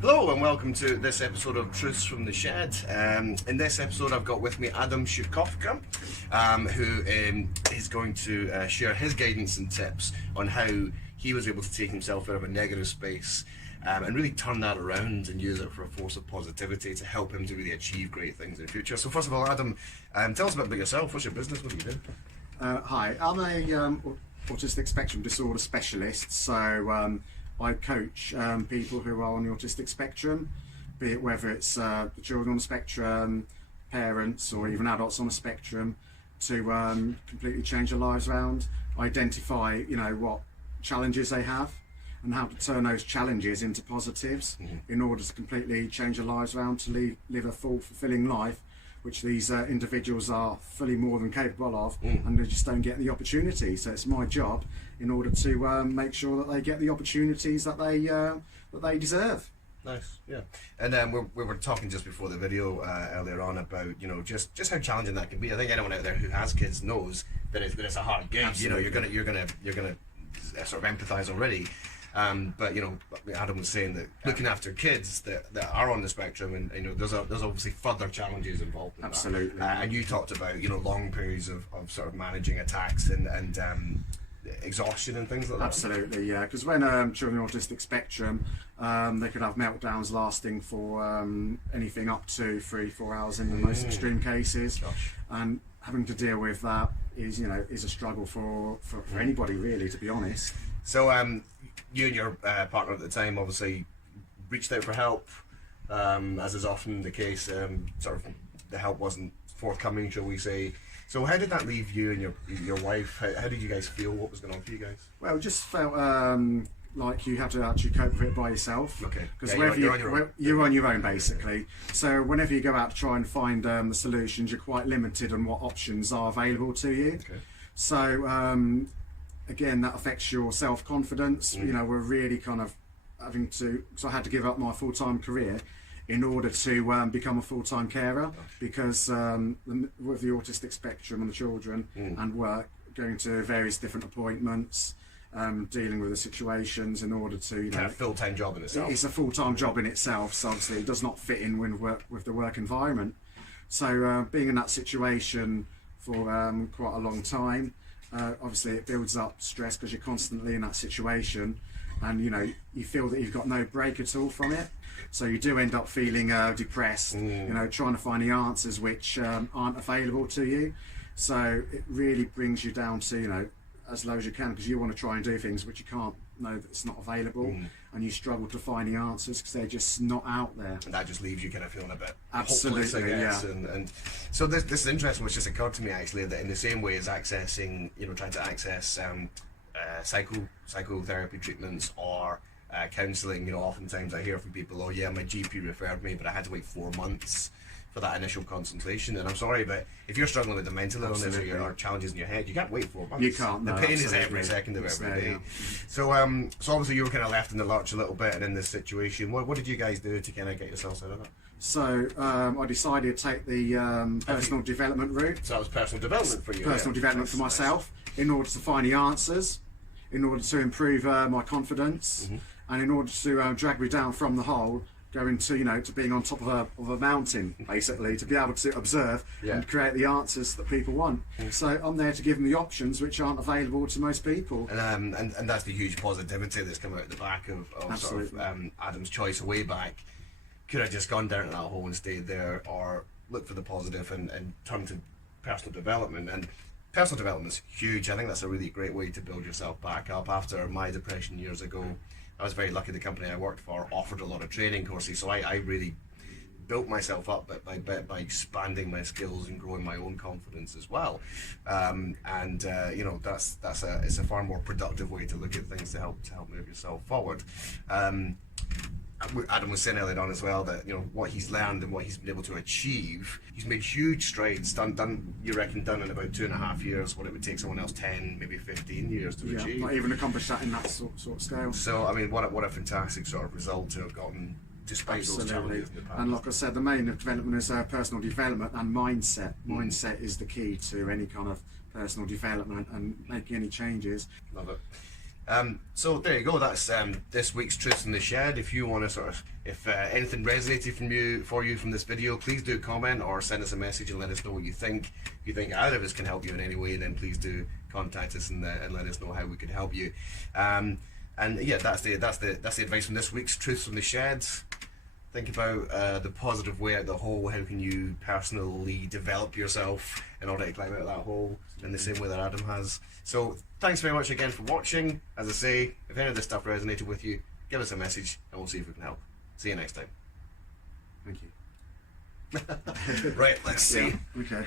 Hello and welcome to this episode of Truths from the Shed. In this episode I've got with me Adam Szecowka, who is going to share his guidance and tips on how he was able to take himself out of a negative space and really turn that around and use it for a force of positivity to help him to really achieve great things in the future. So first of all, Adam, tell us a bit about yourself. What's your business? What do you do? Hi, I'm a autistic spectrum disorder specialist, so I coach people who are on the autistic spectrum, be it whether it's the children on the spectrum, parents, or even adults on the spectrum, to completely change their lives around, identify, what challenges they have, and how to turn those challenges into positives in order to completely change their lives around to live a full, fulfilling life, which these individuals are fully more than capable of, and they just don't get the opportunity. So it's my job in order to make sure that they get the opportunities that they deserve. Nice, yeah. And we were talking just before the video earlier on about just how challenging that can be. I think anyone out there who has kids knows that it's a hard gig. Absolutely. You're gonna sort of empathise already. But Adam was saying that looking after kids that are on the spectrum, and there's obviously further challenges involved in Absolutely. that. And you talked about long periods of sort of managing attacks and exhaustion and things like that. Absolutely, yeah. Because when children on the autistic spectrum, they could have meltdowns lasting for anything up to 3-4 hours in the most extreme cases. Gosh. And having to deal with that is a struggle for anybody, really, to be honest. So you and your partner at the time obviously reached out for help, as is often the case. Sort of the help wasn't forthcoming, shall we say. So how did that leave you and your wife? How did you guys feel? What was going on for you guys? Well, it just felt like you had to actually cope with it by yourself. Okay. Because Yeah, you're on your own, basically. So whenever you go out to try and find the solutions, you're quite limited on what options are available to you. Okay. So again, that affects your self-confidence. We're really kind of having to, because I had to give up my full-time career in order to become a full-time carer, because with the autistic spectrum and the children and work, going to various different appointments, dealing with the situations in order to Kind of full-time job in itself. It's a full-time job in itself, so obviously it does not fit in with the work environment. So being in that situation for quite a long time, obviously it builds up stress because you're constantly in that situation, and you feel that you've got no break at all from it. So you do end up feeling depressed, trying to find the answers which aren't available to you. So it really brings you down to as low as you can, because you want to try and do things which you can't know that it's not available, and you struggle to find the answers because they're just not out there. And that just leaves you kind of feeling a bit Absolutely, hopeless, I guess. yeah. And so this is interesting, which just occurred to me actually, that in the same way as accessing, trying to access psychotherapy treatments or counselling, oftentimes I hear from people, oh yeah, my GP referred me, but I had to wait 4 months for that initial consultation. And I'm sorry, but if you're struggling with the mental illness or challenges in your head, you can't wait 4 months. You can't. The No, pain absolutely. is every second of every day. Yeah. So obviously you were kind of left in the lurch a little bit, and in this situation, what did you guys do to kind of get yourselves out of that? So I decided to take the personal development route. So that was personal development for you. Personal development for myself, in order to find the answers, in order to improve my confidence, and in order to drag me down from the hole, going to to being on top of a mountain, basically, to be able to observe and create the answers that people want. So I'm there to give them the options which aren't available to most people. And that's the huge positivity that's come out the back of sort of Adam's choice way back. Could have just gone down to that hole and stayed there, or look for the positive and turn to personal development. And personal development's huge. I think that's a really great way to build yourself back up. After my depression years ago, I was very lucky the company I worked for offered a lot of training courses, so I really built myself up bit by bit by expanding my skills and growing my own confidence as well. It's a far more productive way to look at things to help move yourself forward. Adam was saying earlier on as well that what he's learned and what he's been able to achieve, he's made huge strides. Done you reckon done in about 2.5 years what it would take someone else 10, maybe 15 years to achieve. Not even accomplish that in that sort of scale. So I mean, what a fantastic sort of result to have gotten despite those challenges in the past. And like I said, the main development is personal development and mindset. Mindset is the key to any kind of personal development and making any changes. Love it. So there you go. That's this week's Truths in the Shed. If you want to if anything resonated for you from this video, please do comment or send us a message and let us know what you think. If you think either of us can help you in any way, then please do contact us and let us know how we could help you. And yeah, that's the advice from this week's Truths from the Sheds. Think about the positive way out of the hole. How can you personally develop yourself in order to climb out of that hole in the same way that Adam has? So thanks very much again for watching. As I say, if any of this stuff resonated with you, give us a message and we'll see if we can help. See you next time. Thank you. Right, let's see. Yeah, okay.